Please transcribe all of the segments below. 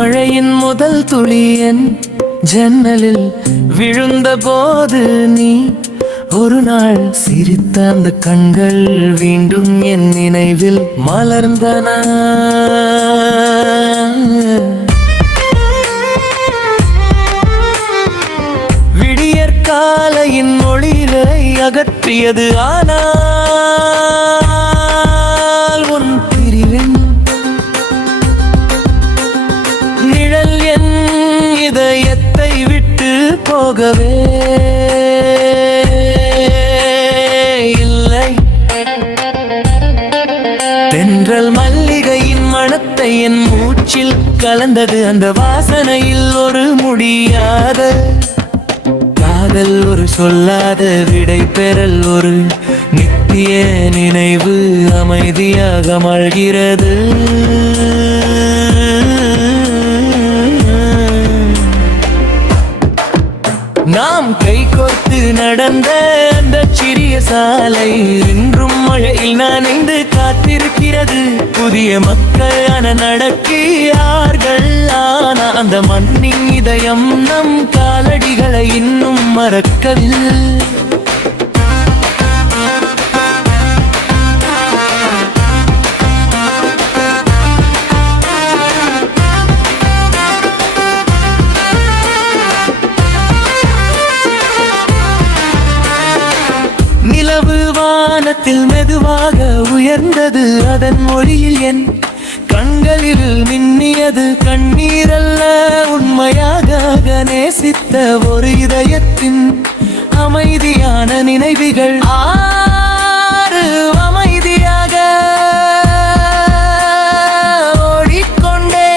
மழையின் முதல் துளி என் ஜன்னலில் விழுந்த போது நீ ஒரு நாள் சிரித்த அந்த கண்கள் மீண்டும் என் நினைவில் மலர்ந்தன. விடியற்காலையின் ஒளிரை அகற்றியது, ஆனால் உன் பிரிவின் நிழல் என் இதயத்தை விட்டு போகவே இல்லை. தென்றல் மல்லிகையின் மணத்தை என் மூச்சில் கலந்தது, அந்த வாசனையில் ஒரு முடியாத காதல், ஒரு சொல்லாத விடை பெறல், ஒரு நித்திய நினைவு அமைதியாக மழ்கிறது. நாம் கைகோர்த்து நடந்த அந்த சிறிய சாலை இன்றும் மழையில் நனைந்து காத்திருக்கிறது. புதிய மக்களான நடக்கிறார்கள், ஆனா அந்த மண்ணின் இதயம் நம் காலடிகளை இன்னும் மறக்கவில்லை. நிலவு வானத்தில் மெதுவாக உயர்ந்தது, அதன் ஒளியில் என் கண்களில் மின்னியது. கண்ணீரல்ல, உண்மையாக நேசித்த ஒரு இதயத்தின் அமைதியான நினைவுகள். ஆறு அமைதியாக ஓடிக்கொண்டே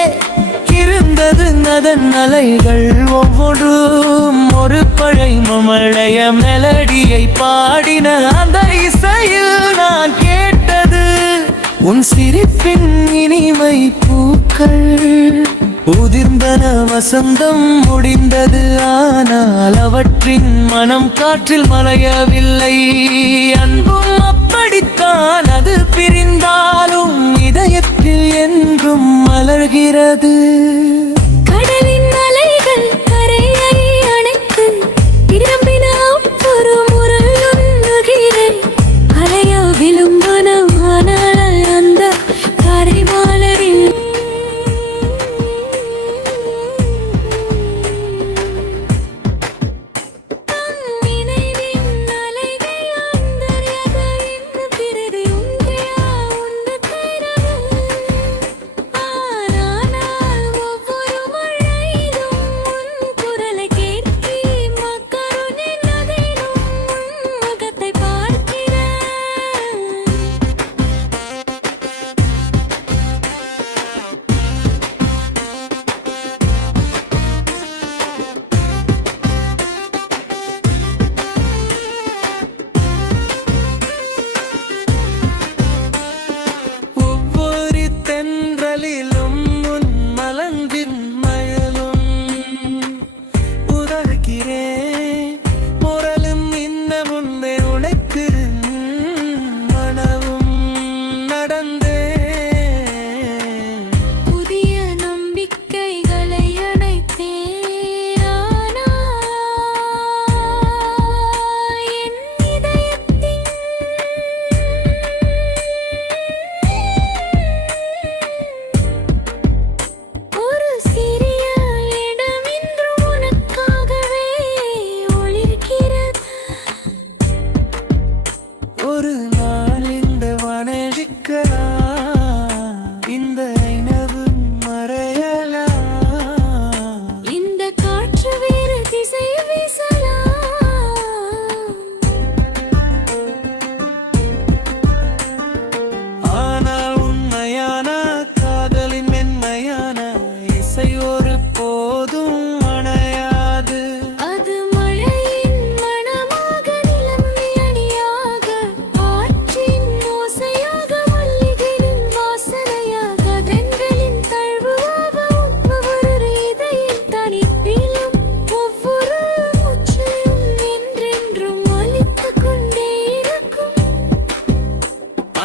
இருந்தது, அதன் அலைகள் ஒவ்வொன்றும் ஒரு பழைய மெலடியை பாடின. அந்த இசையில் நான் கேட்டது உன் சிரிப்பின் இனிமை. பூக்கள் உதிர்ந்தன, வசந்தம் முடிந்தது, ஆனால் அவற்றின் மனம் காற்றில் மலையவில்லை. அன்பும் அப்படித்தான், அது பிரிந்தாலும் இதயத்தில் என்றும் மலர்கிறது.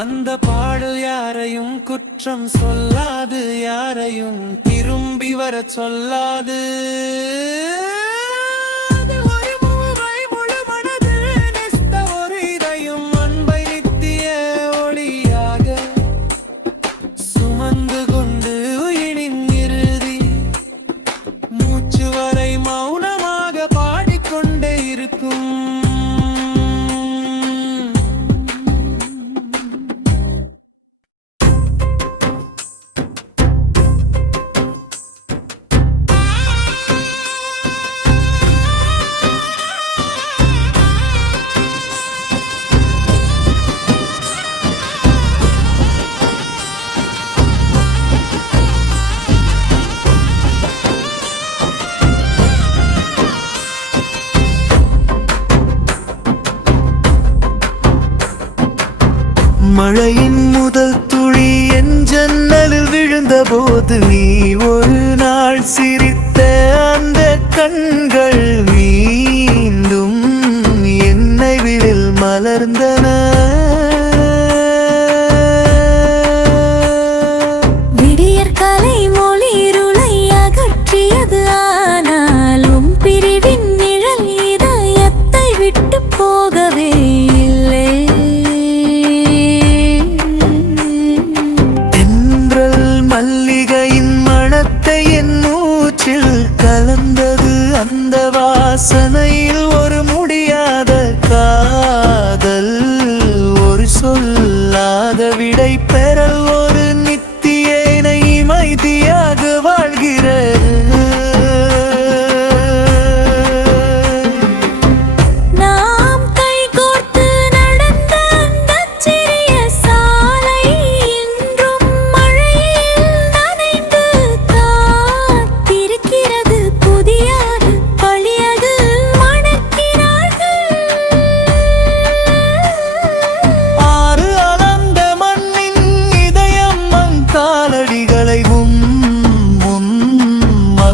அந்த பாடல் யாரையும் குற்றம் சொல்லாது, யாரையும் திரும்பி வர சொல்லாது. மௌனமாக பாடிக்கொண்டே இருக்கும். மழையின் முதல் துளி என் ஜன்னலில் விழுந்த போது நீ ஒரு நாள் சிரித்த அந்த கண்கள் மீண்டும் என்னை விழில் மலர்ந்தன. விடியற்காலை மொழிருளை அகற்றியது, ஆனாலும் பிரிவின் நிழல் இதயத்தை விட்டு போகவே இல்லை. மல்லிகையின் மணத்தை என் மூச்சில் கலந்தது. அந்த வாசனையில் ஒரு முடியாத காதல், ஒரு சொல்லாத விடை பெறல், ஒரு நித்திய இமைதியாக வாழ்கிறது.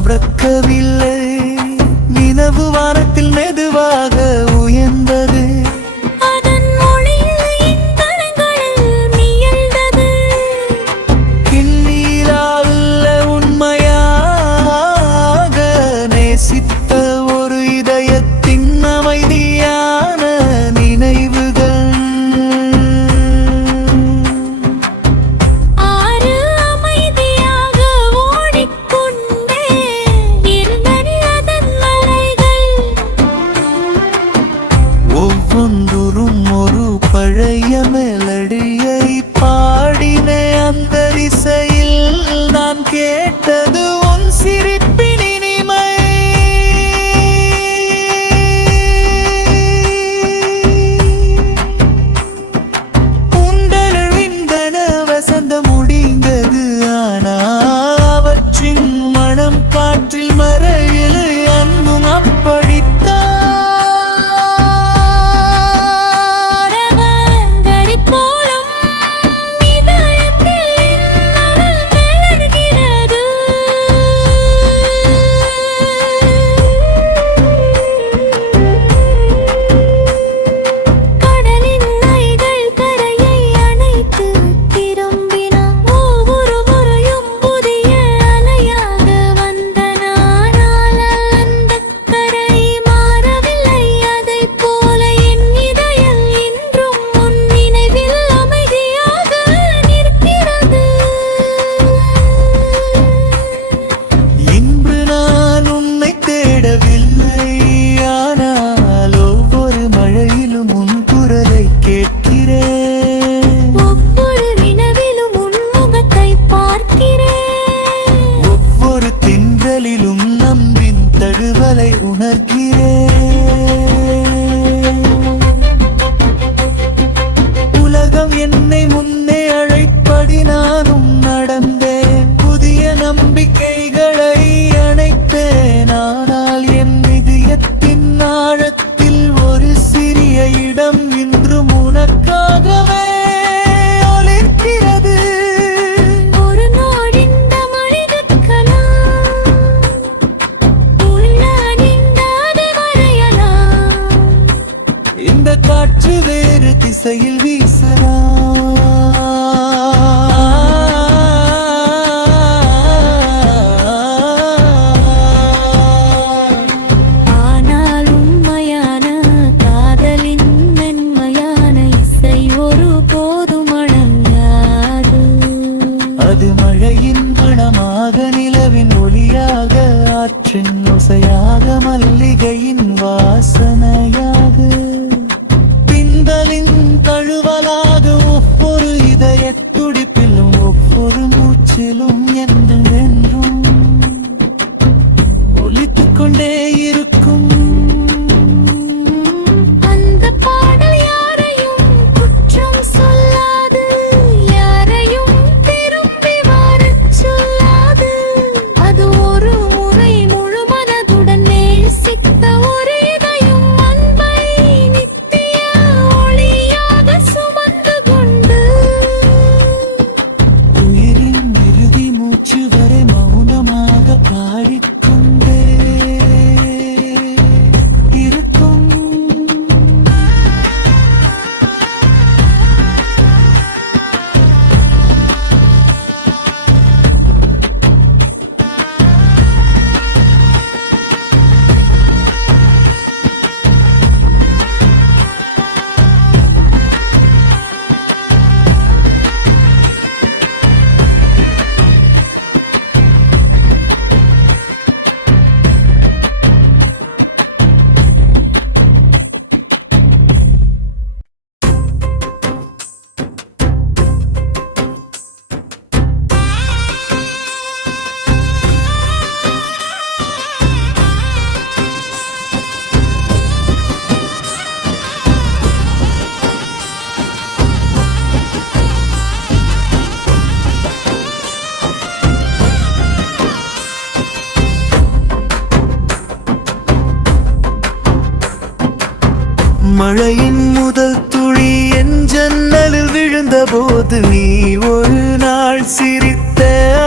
மறக்கவில்லை, நிலவு வானத்தில் மெதுவாக உயர்ந்தது. அதன் மொழியில் என் கரங்களில் மியழ்ந்தது. கிண்ணீரால உண்மையாக நேசித்த ஒரு இதயத்தின் அமைதியான நினைவுகள். ஒவ்வொன்றும் ஒரு பழைய மெலடியை பாடின. அந்த இசையில் நான் கேட்டது உன் சிரிப்பின் இனிமை. உண்டழுவிந்தன வசந்த முடிந்தது, ஆனால் அவற்றின் மனம் காற்றில் மறையில் அன்பும் அப்படித்தான். உலகம் என்னை முன்னே அழைப்படி நானும் நடந்தேன். புதிய நம்பிக்கைகளை அணைத்தேன். ஆனால் என் இதயத்தின் ஆழத்தில் ஒரு சிறிய இடம் இன்றும் உனக்காகவே ஒலிக்கிறது. ஒரு நாள் இந்த மனிதக்கலாம் உள்ளாடிந்தாது வரை தேனின் ஒளியாக, ஆற்றின் ஓசையாக, மல்லிகையின் வாசனையாக, பிந்தலின் தழுவலாக, ஒவ்வொரு இதயத் துடிப்பிலும் ஒவ்வொரு மூச்சிலும் என்றென்றும் ஒலித்துக் கொண்டே இருக்கும். அந்த பாடல் யாரையும் குற்றம் சொல்லாது, யாரையும் திரும்பி வரச் சொல்லாது. அது ஒரு முறை முழு மனதுடன் நேசித்த ஒரு இதயம், அன்பை நித்திய ஒளியாக சுமந்து கொண்டு உயிரின் இறுதி மூச்சு வரை மௌனமாக பாடிக்கொண்டே இருக்கும். மழையின் முதல் துளி என் ஜன்னலில் விழுந்தபோது, நீ ஒரு நாள் சிரித்த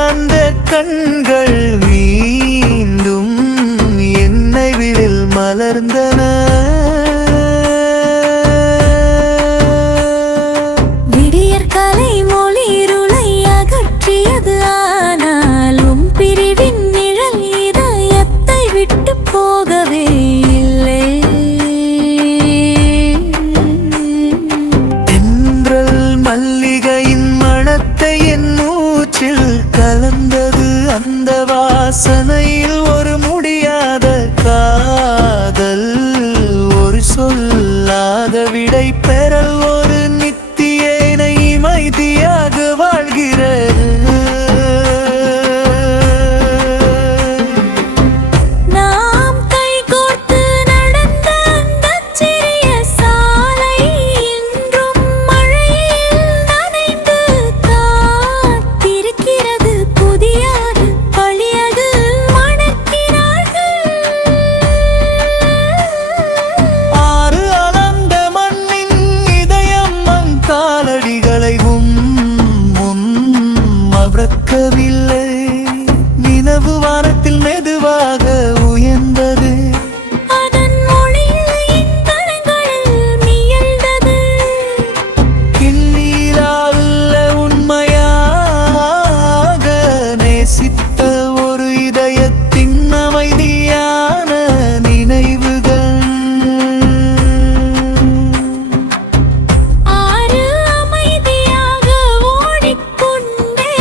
அந்த கண்கள் மீண்டும் என்னை விழில் மலர்ந்தன. விடியற்காலை மொழிருளை அகற்றியது, ஆனாலும் பிரிவின் நிழல் இதயத்தை விட்டு போகவே இல்லை. தென்றல் மல்லிகையின் மணத்தை என் மூச்சில் கலந்தது, அந்த வாசனையில் ஒரு முடியாத காதல், ஒரு சொல்லாத விடை பெறல், ஒரு நித்திய அமைதியாக வாழ்கிறது. நாம் கைகோர்த்து நடந்த அந்தச் சிறிய சாலை இன்றும் மழையில் நனைந்து காத்திருக்கிறது. புதியது பழையது மணக்கிறார்கள். ஆறு அளந்த மண்ணின் இதயம் மண் காலடிகளை மறக்கவில்லை. நினைவு வானத்தில் மெதுவாக உயர்ந்தது, அதன் ஒளியில் என் கரங்களில் மியழ்ந்தது. கிள்ளியிலாவுள்ள உண்மையாக நேசித்த ஒரு இதயத்தின் அமைதியான நினைவுகள். ஆறு அமைதியாக ஓடிக்கொண்டே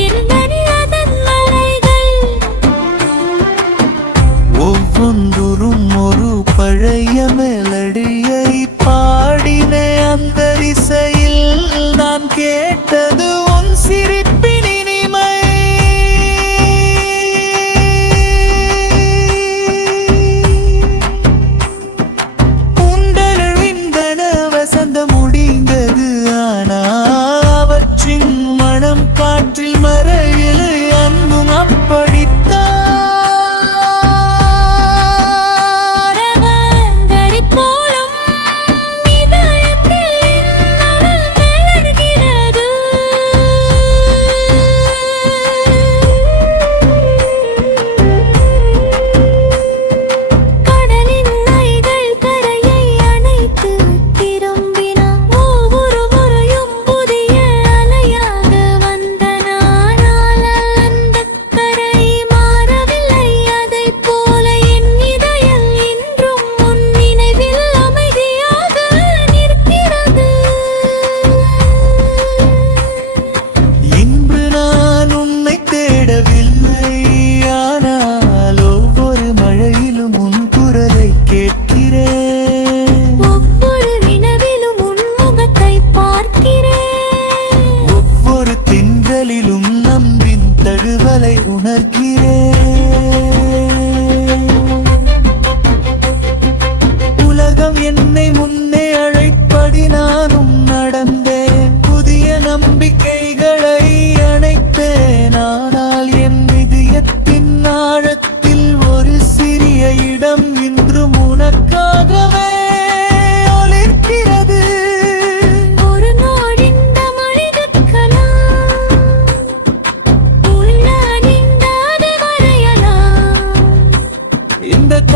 இருந்தன அதன் அலைகள்.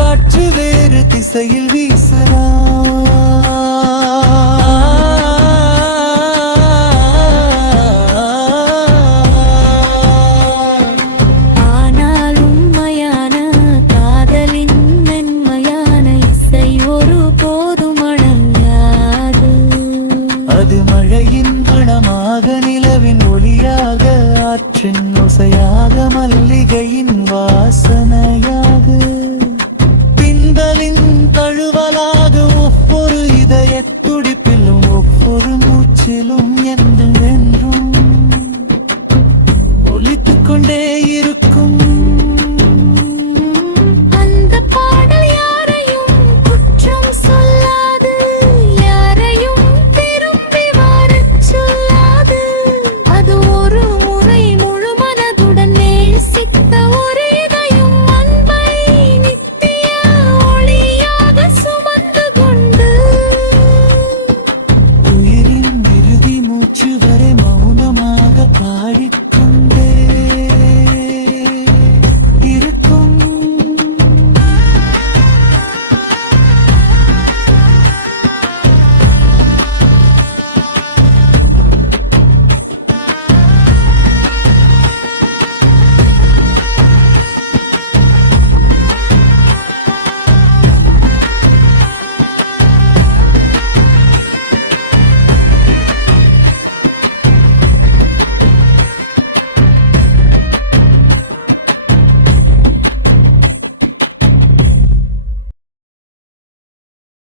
காற்று வேறு திசையில் வீசலாம்.